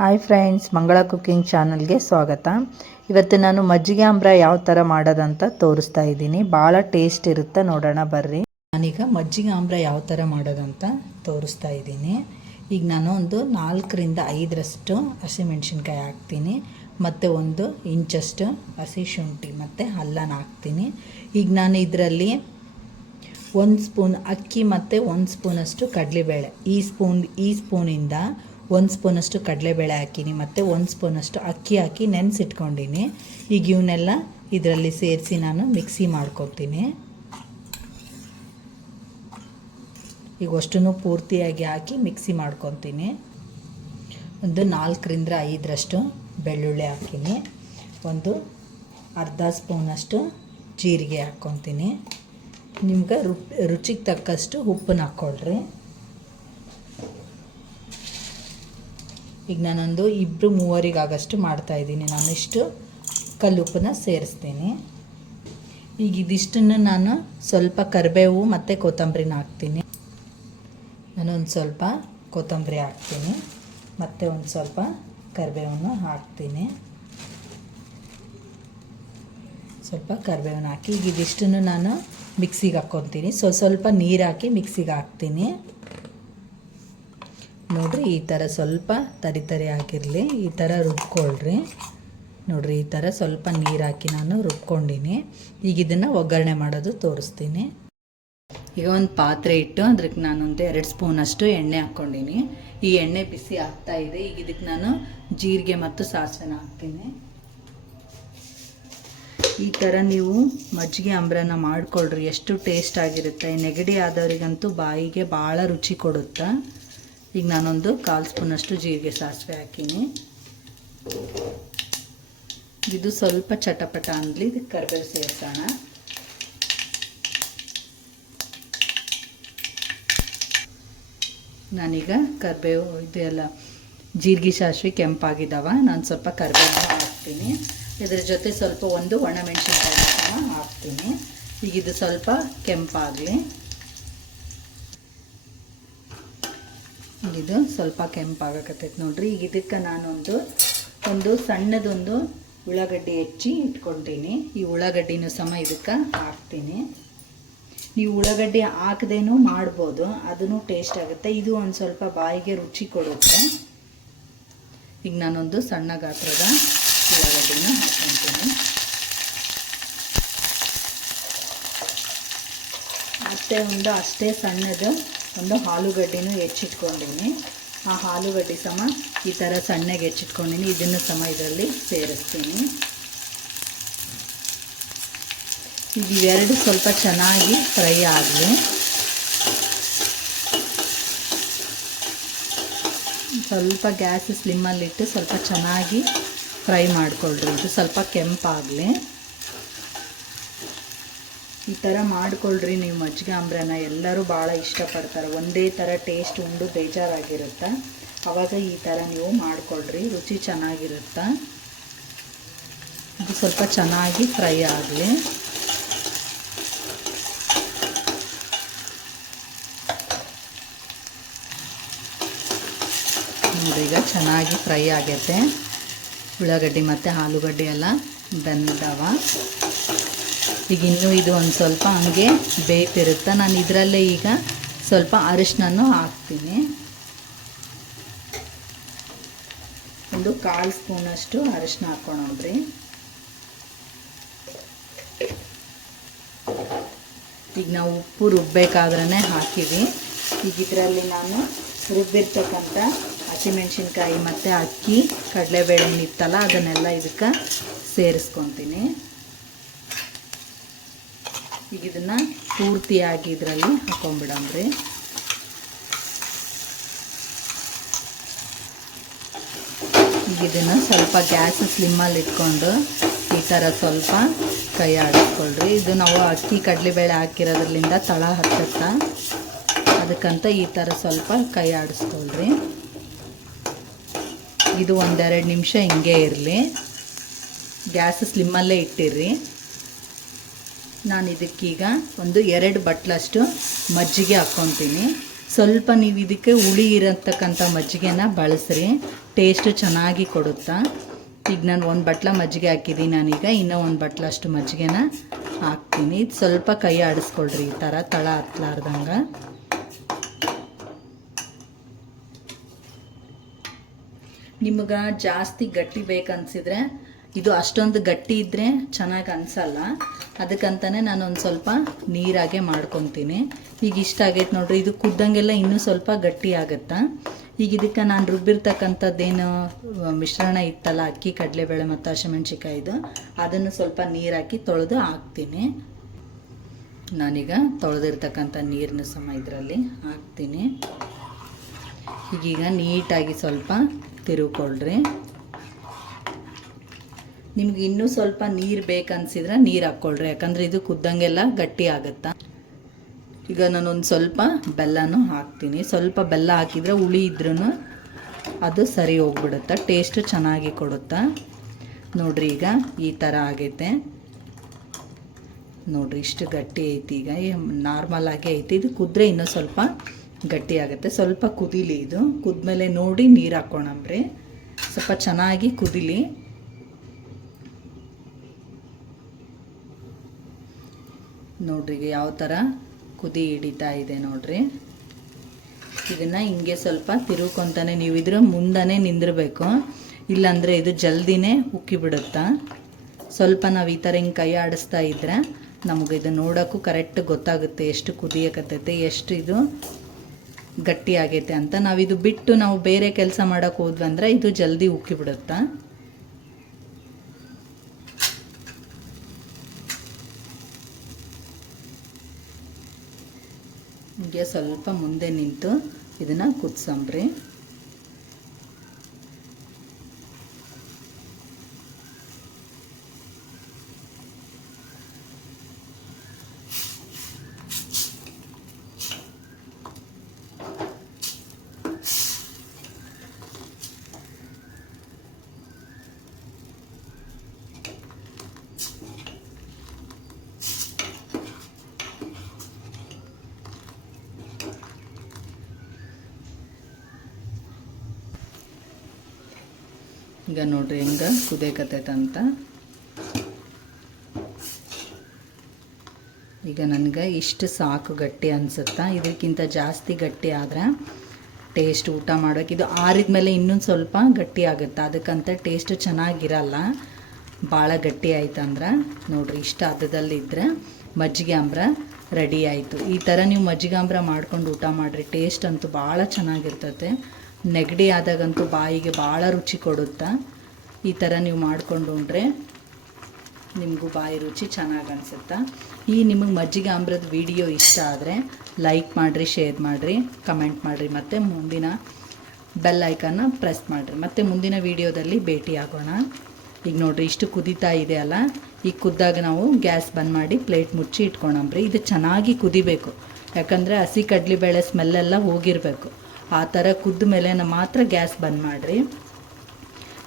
Hi friends ಮಂಗಳ cooking ಚಾನಲ್ಗೆ ಸ್ವಾಗತ. ಇವತ್ತು ನಾನು ಮಜ್ಜಿಗೆ ಆಮ್ರ ಯಾವ ಥರ ಮಾಡೋದಂತ ತೋರಿಸ್ತಾ ಇದ್ದೀನಿ. ಭಾಳ ಟೇಸ್ಟ್ ಇರುತ್ತೆ, ನೋಡೋಣ ಬರ್ರಿ. ನಾನೀಗ ಮಜ್ಜಿಗೆ ಆಮ್ರ ಯಾವ ಥರ ಮಾಡೋದಂತ ತೋರಿಸ್ತಾ ಇದ್ದೀನಿ. ಈಗ ನಾನು ಒಂದು ನಾಲ್ಕರಿಂದ ಐದರಷ್ಟು ಹಸಿಮೆಣ್ಸಿನ್ಕಾಯಿ ಹಾಕ್ತೀನಿ. ಮತ್ತು ಒಂದು ಇಂಚಷ್ಟು ಹಸಿ ಶುಂಠಿ ಮತ್ತು ಅಲ್ಲನ ಹಾಕ್ತೀನಿ. ಈಗ ನಾನು ಇದರಲ್ಲಿ ಒಂದು ಸ್ಪೂನ್ ಅಕ್ಕಿ ಮತ್ತು ಒಂದು ಸ್ಪೂನಷ್ಟು ಕಡಲೆಬೇಳೆ. ಈ ಸ್ಪೂನ್ ಈ ಸ್ಪೂನಿಂದ ಒಂದು ಸ್ಪೂನಷ್ಟು ಕಡಲೆಬೇಳೆ ಹಾಕೀನಿ, ಮತ್ತು ಒಂದು ಸ್ಪೂನಷ್ಟು ಅಕ್ಕಿ ಹಾಕಿ ನೆನೆಸಿಟ್ಕೊಂಡಿನಿ. ಈಗ ಇವನ್ನೆಲ್ಲ ಇದರಲ್ಲಿ ಸೇರಿಸಿ ನಾನು ಮಿಕ್ಸಿ ಮಾಡ್ಕೊತೀನಿ. ಈಗ ಅಷ್ಟೂ ಪೂರ್ತಿಯಾಗಿ ಹಾಕಿ ಮಿಕ್ಸಿ ಮಾಡ್ಕೊತೀನಿ. ಒಂದು ನಾಲ್ಕರಿಂದ ಐದರಷ್ಟು ಬೆಳ್ಳುಳ್ಳಿ ಹಾಕ್ತೀನಿ ಒಂದು ಅರ್ಧ ಸ್ಪೂನಷ್ಟು ಜೀರಿಗೆ ಹಾಕ್ಕೊತೀನಿ. ನಿಮ್ಗೆ ರುಚಿಗೆ ತಕ್ಕಷ್ಟು ಉಪ್ಪನ್ನ ಹಾಕ್ಕೊಳ್ರಿ. ಈಗ ನಾನೊಂದು ಇಬ್ಬರು ಮೂವರಿಗಾಗಷ್ಟು ಮಾಡ್ತಾ ಮಾಡ್ತಾಯಿದ್ದೀನಿ ನಾನು ಇಷ್ಟು ಕಲ್ಲುಪ್ಪನ್ನ ಸೇರಿಸ್ತೀನಿ. ಈಗ ಇದಿಷ್ಟನ್ನು ನಾನು ಸ್ವಲ್ಪ ಕರಿಬೇವು ಮತ್ತು ಕೊತ್ತಂಬರಿನ ಹಾಕ್ತೀನಿ. ನಾನೊಂದು ಸ್ವಲ್ಪ ಕೊತ್ತಂಬರಿ ಹಾಕ್ತೀನಿ. ಮತ್ತು ಒಂದು ಸ್ವಲ್ಪ ಕರಿಬೇವನ್ನು ಹಾಕ್ತೀನಿ. ಸ್ವಲ್ಪ ಕರಿಬೇವನ್ನ ಹಾಕಿ ಈಗ ಇದಿಷ್ಟನ್ನು ನಾನು ಮಿಕ್ಸಿಗೆ ಹಾಕ್ಕೊತೀನಿ. ಸೊ ಸ್ವಲ್ಪ ನೀರು ಹಾಕಿ ಮಿಕ್ಸಿಗೆ ಹಾಕ್ತೀನಿ. ನೋಡಿರಿ, ಈ ಥರ ಸ್ವಲ್ಪ ತರಿ ತರಿ ಹಾಕಿರಲಿ. ಈ ಥರ ರುಬ್ಕೊಳ್ರಿ. ನೋಡಿರಿ, ಈ ಥರ ಸ್ವಲ್ಪ ನೀರು ಹಾಕಿ ನಾನು ರುಬ್ಕೊಂಡಿನಿ. ಈಗ ಇದನ್ನು ಒಗ್ಗರಣೆ ಮಾಡೋದು ತೋರಿಸ್ತೀನಿ. ಈಗ ಒಂದು ಪಾತ್ರೆ ಇಟ್ಟು ಅದಕ್ಕೆ ನಾನೊಂದು ಎರಡು ಸ್ಪೂನಷ್ಟು ಎಣ್ಣೆ ಹಾಕ್ಕೊಂಡಿನಿ. ಈ ಎಣ್ಣೆ ಬಿಸಿ ಆಗ್ತಾ ಇದೆ. ಈಗ ಇದಕ್ಕೆ ನಾನು ಜೀರಿಗೆ ಮತ್ತು ಸಾಸಿವೆನ ಹಾಕ್ತೀನಿ. ಈ ಥರ ನೀವು ಮಜ್ಜಿಗೆ ಅಂಬ್ರನ ಮಾಡಿಕೊಳ್ರಿ. ಎಷ್ಟು ಟೇಸ್ಟ್ ಆಗಿರುತ್ತೆ. ನೆಗಡಿ ಆದವರಿಗಂತೂ ಬಾಯಿಗೆ ಭಾಳ ರುಚಿ ಕೊಡುತ್ತೆ. ಈಗ ನಾನೊಂದು ಕಾಲು ಸ್ಪೂನಷ್ಟು ಜೀರಿಗೆ ಸಾಸಿವೆ ಹಾಕೀನಿ. ಇದು ಸ್ವಲ್ಪ ಚಟಪಟ ಅಂದ್ಲಿ ಇದಕ್ಕೆ ಕರ್ಬೇವು ಸೇರಿಸೋಣ ನಾನೀಗ ಕರಿಬೇವು, ಇದೆಲ್ಲ ಜೀರಿಗೆ ಸಾಸಿವೆ ಕೆಂಪಾಗಿದ್ದಾವ ನಾನು ಸ್ವಲ್ಪ ಕರಿಬೇವು ಹಾಕ್ತೀನಿ. ಇದರ ಜೊತೆ ಸ್ವಲ್ಪ ಒಂದು ಒಣಮೆಣಸಿನ್ಕಾಯಿ ಮೆಣಸಿನಕಾಯಿ ಹಾಕ್ತೀನಿ. ಈಗ ಇದು ಸ್ವಲ್ಪ ಕೆಂಪಾಗಲಿ. ಇದು ಸ್ವಲ್ಪ ಕೆಂಪಾಗಕತ್ತೈತೆ ನೋಡ್ರಿ. ಈಗ ಇದಕ್ಕೆ ನಾನೊಂದು, ಒಂದು ಸಣ್ಣದೊಂದು ಉಳ್ಳಾಗಡ್ಡಿ ಹೆಚ್ಚಿ ಇಟ್ಕೊತೀನಿ. ಈ ಉಳ್ಳಾಗಡ್ಡಿನೂ ಸಮ ಇದಕ್ಕೆ ಹಾಕ್ತೀನಿ. ನೀವು ಉಳ್ಳಾಗಡ್ಡಿ ಹಾಕದೇನೂ ಮಾಡ್ಬೋದು, ಅದನ್ನು ಟೇಸ್ಟ್ ಆಗುತ್ತೆ. ಇದು ಒಂದು ಸ್ವಲ್ಪ ಬಾಯಿಗೆ ರುಚಿ ಕೊಡುತ್ತೆ. ಈಗ ನಾನೊಂದು ಸಣ್ಣ ಗಾತ್ರದ ಉಳ್ಳಾಗಡ್ಡಿನ ಹಾಕ್ಕೊತೀನಿ. ಮತ್ತು ಒಂದು ಅಷ್ಟೇ ಸಣ್ಣದು ಒಂದು ಆಲೂಗಡ್ಡೆನೂ ಹೆಚ್ಚಿಟ್ಕೊಂಡಿನಿ. ಆ ಆಲೂಗಡ್ಡೆ ಸಮ ಈ ಥರ ಸಣ್ಣಗೆ ಹೆಚ್ಚಿಟ್ಕೊಂಡಿನಿ. ಇದನ್ನು ಸಮ ಇದರಲ್ಲಿ ಸೇರಿಸ್ತೀನಿ. ಈಗ ಇವೆರಡು ಸ್ವಲ್ಪ ಚೆನ್ನಾಗಿ ಫ್ರೈ ಆಗಲಿ. ಸ್ವಲ್ಪ ಗ್ಯಾಸ್ ಸ್ಲಿಮ್ಮಲ್ಲಿಟ್ಟು ಸ್ವಲ್ಪ ಚೆನ್ನಾಗಿ ಫ್ರೈ ಮಾಡಿಕೊಳ್ರಿ. ಇದು ಸ್ವಲ್ಪ ಕೆಂಪಾಗಲಿ. ಈ ಥರ ಮಾಡಿಕೊಳ್ರಿ ನೀವು ಮಜ್ಜಿಗೆ ಅಂಬ್ರನ ಎಲ್ಲರೂ ಭಾಳ ಇಷ್ಟಪಡ್ತಾರೆ. ಒಂದೇ ಥರ ಟೇಸ್ಟ್ ಉಂಡು, ಬೇಜಾರಾಗಿರುತ್ತೆ? ಆವಾಗ ಈ ಥರ ನೀವು ಮಾಡಿಕೊಳ್ರಿ. ರುಚಿ ಚೆನ್ನಾಗಿರುತ್ತೆ? ಅದು ಸ್ವಲ್ಪ ಚೆನ್ನಾಗಿ ಫ್ರೈ ಆಗಲಿ. ಈಗ ಚೆನ್ನಾಗಿ ಫ್ರೈ ಆಗೈತೆ. ಉಳ್ಳಾಗಡ್ಡಿ ಮತ್ತು ಆಲೂಗಡ್ಡೆ ಎಲ್ಲ ಬೆಂದಿದ್ದಾವ ಈಗ ಇನ್ನೂ ಇದು ಒಂದು ಸ್ವಲ್ಪ ಹಂಗೆ ಬೇಯ್ತಿರುತ್ತೆ ನಾನು ಇದರಲ್ಲೇ ಈಗ ಸ್ವಲ್ಪ ಅರಿಶಿನೂ ಹಾಕ್ತೀನಿ. ಒಂದು ಕಾಲು ಸ್ಪೂನಷ್ಟು ಅರಿಶಿನ ಹಾಕ್ಕೊಳೋದ್ರಿ ಈಗ ನಾವು ಉಪ್ಪು ರುಬ್ಬೇಕಾದ್ರೆ ಹಾಕಿವಿ. ಈಗ ಇದರಲ್ಲಿ ನಾನು ರುಬ್ಬಿರ್ತಕ್ಕಂಥ ಹಸಿಮೆಣ್ಸಿನ್ಕಾಯಿ ಮತ್ತು ಅಕ್ಕಿ ಕಡಲೆಬೇಳೆ ಇತ್ತಲ್ಲ, ಅದನ್ನೆಲ್ಲ ಇದಕ್ಕೆ ಸೇರಿಸ್ಕೊತೀನಿ. ಈಗ ಇದನ್ನು ಪೂರ್ತಿಯಾಗಿ ಇದರಲ್ಲಿ ಹಾಕೊಂಡ್ಬಿಡಮ್ರಿ ಈಗ ಇದನ್ನು ಸ್ವಲ್ಪ ಗ್ಯಾಸ್ ಸ್ಲಿಮ್ಮಲ್ಲಿ ಇಟ್ಕೊಂಡು ಈ ಥರ ಸ್ವಲ್ಪ ಕೈ ಆಡಿಸ್ಕೊಳ್ರಿ. ಇದು ನಾವು ಅಕ್ಕಿ ಕಡಲೆಬೇಳೆ ಹಾಕಿರೋದ್ರಿಂದ ತಳ ಹತ್ತತ್ತ ಅದಕ್ಕಂತ ಈ ಥರ ಸ್ವಲ್ಪ ಕೈ ಆಡಿಸ್ಕೊಳ್ರಿ. ಇದು ಒಂದೆರಡು ನಿಮಿಷ ಹಿಂಗೆ ಇರಲಿ. ಗ್ಯಾಸ್ ಸ್ಲಿಮ್ಮಲ್ಲೇ ಇಟ್ಟಿರ್ರಿ. ನಾನು ಇದಕ್ಕೀಗ ಒಂದು ಎರಡು ಬಟ್ಲಷ್ಟು ಮಜ್ಜಿಗೆ ಹಾಕ್ಕೊತೀನಿ. ಸ್ವಲ್ಪ ನೀವು ಇದಕ್ಕೆ ಹುಳಿ ಇರತಕ್ಕಂಥ ಮಜ್ಜಿಗೆನ ಬಳಸ್ರಿ. ಟೇಸ್ಟು ಚೆನ್ನಾಗಿ ಕೊಡುತ್ತಾ. ಈಗ ನಾನು ಒಂದು ಬಟ್ಲ ಮಜ್ಜಿಗೆ ಹಾಕಿದ್ದೀನಿ ನಾನೀಗ. ಇನ್ನೂ ಒಂದು ಬಟ್ಲಷ್ಟು ಮಜ್ಜಿಗೆನ ಹಾಕ್ತೀನಿ. ಇದು ಸ್ವಲ್ಪ ಕೈ ಆಡಿಸ್ಕೊಳ್ರಿ. ಈ ಥರ ತಳ ಹತ್ಲಾರ್ದಂಗೆ. ನಿಮ್ಗೆ ಜಾಸ್ತಿ ಗಟ್ಟಿ ಬೇಕನ್ಸಿದ್ರೆ ಇದು ಅಷ್ಟೊಂದು ಗಟ್ಟಿ ಇದ್ದರೆ ಚೆನ್ನಾಗಿ ಅನಿಸಲ್ಲ. ಅದಕ್ಕಂತಾನೆ ನಾನು ಒಂದು ಸ್ವಲ್ಪ ನೀರಾಗೆ ಮಾಡ್ಕೊತೀನಿ. ಈಗ ಇಷ್ಟ ಆಗೈತೆ ನೋಡ್ರಿ, ಇದು ಕುದ್ದಂಗೆಲ್ಲ ಇನ್ನೂ ಸ್ವಲ್ಪ ಗಟ್ಟಿ ಆಗುತ್ತಾ? ಈಗ ಇದಕ್ಕೆ ನಾನು ರುಬ್ಬಿರ್ತಕ್ಕಂಥದ್ದೇನು ಮಿಶ್ರಣ ಇತ್ತಲ್ಲ, ಅಕ್ಕಿ, ಕಡಲೆಬೇಳೆ ಮತ್ತು ಹಸಿಮೆಣ್ಸಿಕಾಯಿದು ಅದನ್ನು ಸ್ವಲ್ಪ ನೀರು ಹಾಕಿ ತೊಳೆದು ಹಾಕ್ತೀನಿ. ನಾನೀಗ ತೊಳೆದಿರ್ತಕ್ಕಂಥ ನೀರನ್ನು ಸಮ ಇದರಲ್ಲಿ ಹಾಕ್ತೀನಿ. ಈಗೀಗ ನೀಟಾಗಿ ಸ್ವಲ್ಪ ತಿರುವ್ಕೊಳ್ರಿ ನಿಮ್ಗೆ ಇನ್ನೂ ಸ್ವಲ್ಪ ನೀರು ಬೇಕನ್ಸಿದ್ರೆ ನೀರು ಹಾಕ್ಕೊಳ್ರಿ ಯಾಕಂದರೆ ಇದು ಕುದ್ದಂಗೆಲ್ಲ ಗಟ್ಟಿ ಆಗುತ್ತಾ? ಈಗ ನಾನೊಂದು ಸ್ವಲ್ಪ ಬೆಲ್ಲನೂ ಹಾಕ್ತೀನಿ. ಸ್ವಲ್ಪ ಬೆಲ್ಲ ಹಾಕಿದರೆ ಹುಳಿ ಇದ್ರೂ ಅದು ಸರಿ ಹೋಗ್ಬಿಡುತ್ತೆ? ಟೇಸ್ಟು ಚೆನ್ನಾಗಿ ಕೊಡುತ್ತಾ? ನೋಡ್ರಿ ಈಗ ಈ ಥರ ಆಗೈತೆ. ನೋಡ್ರಿ ಇಷ್ಟು ಗಟ್ಟಿ ಐತಿ ಈಗ. ನಾರ್ಮಲ್ ಆಗಿ ಐತಿ. ಇದು ಕುದ್ರೆ ಇನ್ನೂ ಸ್ವಲ್ಪ ಗಟ್ಟಿ ಆಗುತ್ತೆ. ಸ್ವಲ್ಪ ಕುದಿಲಿ ಇದು. ಕುದ್ಮೇಲೆ ನೋಡಿ ನೀರು ಹಾಕ್ಕೊಣಂಬ್ರಿ ಸ್ವಲ್ಪ ಚೆನ್ನಾಗಿ ಕುದಿಲಿ. ನೋಡ್ರಿ ಯಾವ ಥರ ಕುದಿ ಹಿಡಿತಾ ಇದೆ ನೋಡ್ರಿ. ಇದನ್ನು ಹಿಂಗೆ ಸ್ವಲ್ಪ ತಿರುಕೊಂತಾನೆ ನೀವು ಇದ್ರ ಮುಂದನೆ ನಿಂದಿರಬೇಕು. ಇಲ್ಲಾಂದರೆ ಇದು ಜಲ್ದಿನೇ ಉಕ್ಕಿ ಬಿಡುತ್ತಾ. ಸ್ವಲ್ಪ ನಾವು ಈ ಥರ ಹಿಂಗೆ ಕೈ ಆಡಿಸ್ತಾ ಇದ್ರೆ ನಮಗೆ ಇದು ನೋಡೋಕ್ಕೂ ಕರೆಕ್ಟ್ ಗೊತ್ತಾಗುತ್ತೆ ಎಷ್ಟು ಕುದಿಯಕತ್ತೈತೆ, ಎಷ್ಟು ಇದು ಗಟ್ಟಿ ಆಗೈತೆ ಅಂತ. ನಾವಿದು ಬಿಟ್ಟು ನಾವು ಬೇರೆ ಕೆಲಸ ಮಾಡೋಕೆ ಹೋದ್ವಿ ಅಂದ್ರೆ ಇದು ಜಲ್ದಿ ಉಕ್ಕಿ ಬಿಡುತ್ತಾ. ಹೀಗೆ ಸ್ವಲ್ಪ ಮುಂದೆ ನಿಂತು ಇದನ್ನು ಕುದಿಸಂಬ್ರಿ. ಈಗ ನೋಡ್ರಿ ಹೆಂಗೆ ಅಂತ. ಈಗ ನನಗೆ ಇಷ್ಟು ಸಾಕು ಗಟ್ಟಿ ಅನಿಸುತ್ತಾ? ಇದಕ್ಕಿಂತ ಜಾಸ್ತಿ ಗಟ್ಟಿ ಆದ್ರೆ ಟೇಸ್ಟ್ ಊಟ ಮಾಡೋಕೆ ಇದು ಆರಿದ ಮೇಲೆ ಇನ್ನೊಂದು ಸ್ವಲ್ಪ ಗಟ್ಟಿ ಆಗುತ್ತೆ. ಅದಕ್ಕಂತ ಟೇಸ್ಟ್ ಚೆನ್ನಾಗಿರಲ್ಲ. ಭಾಳ ಗಟ್ಟಿ ಆಯ್ತಂದ್ರೆ. ನೋಡ್ರಿ ಇಷ್ಟು ಇದ್ರೆ ಮಜ್ಜಿಗೆ ಆಂಬ್ರ ರೆಡಿ ಆಯಿತು. ಈ ಥರ ನೀವು ಮಜ್ಜಿಗೆ ಆಮ್ರ ಮಾಡ್ಕೊಂಡು ಊಟ ಮಾಡಿರಿ. ಟೇಸ್ಟ್ ಅಂತೂ ಭಾಳ ಚೆನ್ನಾಗಿರ್ತತೆ. ನೆಗಡಿ ಆದಾಗಂತೂ ಬಾಯಿಗೆ ಭಾಳ ರುಚಿ ಕೊಡುತ್ತಾ? ಈ ಥರ ನೀವು ಮಾಡಿಕೊಂಡು ಉಂಡ್ರೆ ನಿಮಗೂ ಬಾಯಿ ರುಚಿ ಚೆನ್ನಾಗಿ ಅನಿಸುತ್ತಾ? ಈ ನಿಮಗೆ ಮಜ್ಜಿಗೆ ಆಮ್ರದ ವಿಡಿಯೋ ಇಷ್ಟ ಆದರೆ ಲೈಕ್ ಮಾಡಿರಿ, ಶೇರ್ ಮಾಡಿರಿ, ಕಮೆಂಟ್ ಮಾಡಿರಿ, ಮತ್ತು ಮುಂದಿನ ಬೆಲ್ ಐಕನ್ನ ಪ್ರೆಸ್ ಮಾಡಿರಿ. ಮತ್ತು ಮುಂದಿನ ವಿಡಿಯೋದಲ್ಲಿ ಭೇಟಿ ಆಗೋಣ ಈಗ ನೋಡಿರಿ, ಇಷ್ಟು ಕುದೀತಾ ಇದೆ ಅಲ್ಲ? ಈಗ ಕುದ್ದಾಗ ನಾವು ಗ್ಯಾಸ್ ಬಂದ್ ಮಾಡಿ ಪ್ಲೇಟ್ ಮುಚ್ಚಿ ಇಟ್ಕೊಳಂಬ್ರಿ. ಇದು ಚೆನ್ನಾಗಿ ಕುದಿಬೇಕು. ಯಾಕಂದರೆ ಹಸಿ ಕಡಲೆಬೇಳೆ ಸ್ಮೆಲ್ಲೆಲ್ಲ ಹೋಗಿರಬೇಕು. ಆ ಥರ ಕುದ್ದ ಮೇಲೆ ಮಾತ್ರ ಗ್ಯಾಸ್ ಬಂದ್ ಮಾಡಿರಿ.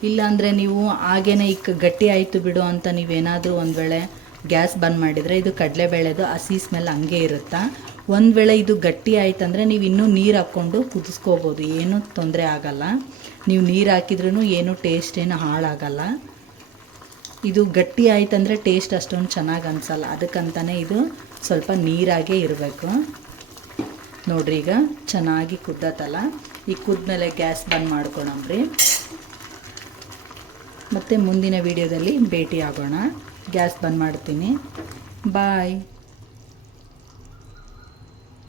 ಇಲ್ಲಾಂದರೆ ನೀವು ಹಾಗೇನೆ ಈಗ ಗಟ್ಟಿ ಆಯಿತು ಬಿಡು ಅಂತ ನೀವೇನಾದರೂ ಒಂದು ವೇಳೆ ಗ್ಯಾಸ್ ಬಂದ್ ಮಾಡಿದರೆ ಇದು ಕಡಲೆಬೇಳೆದು ಹಸಿ ಸ್ಮೆಲ್ ಹಂಗೆ ಇರುತ್ತಾ? ಒಂದು ವೇಳೆ ಇದು ಗಟ್ಟಿ ಆಯ್ತಂದರೆ ನೀವು ಇನ್ನೂ ನೀರು ಹಾಕ್ಕೊಂಡು ಕುದಿಸ್ಕೋಬೋದು, ಏನೂ ತೊಂದರೆ ಆಗಲ್ಲ. ನೀವು ನೀರು ಹಾಕಿದ್ರೂ ಏನೂ ಟೇಸ್ಟ್ ಏನು ಹಾಳಾಗಲ್ಲ. ಇದು ಗಟ್ಟಿ ಆಯ್ತಂದರೆ ಟೇಸ್ಟ್ ಅಷ್ಟೊಂದು ಚೆನ್ನಾಗಿ ಅನಿಸಲ್ಲ. ಅದಕ್ಕಂತಲೇ ಇದು ಸ್ವಲ್ಪ ನೀರಾಗೇ ಇರಬೇಕು. ನೋಡ್ರಿ ಈಗ ಚೆನ್ನಾಗಿ ಕುದ್ದತ್ತಲ್ಲ ಈ ಕುದ್ದ ಮೇಲೆ ಗ್ಯಾಸ್ ಬಂದ್ ಮಾಡ್ಕೊಳಮ್ರಿ ಮತ್ತು ಮುಂದಿನ ವಿಡಿಯೋದಲ್ಲಿ ಭೇಟಿ ಆಗೋಣ ಗ್ಯಾಸ್ ಬಂದ್ ಮಾಡ್ತೀನಿ. ಬಾಯ್.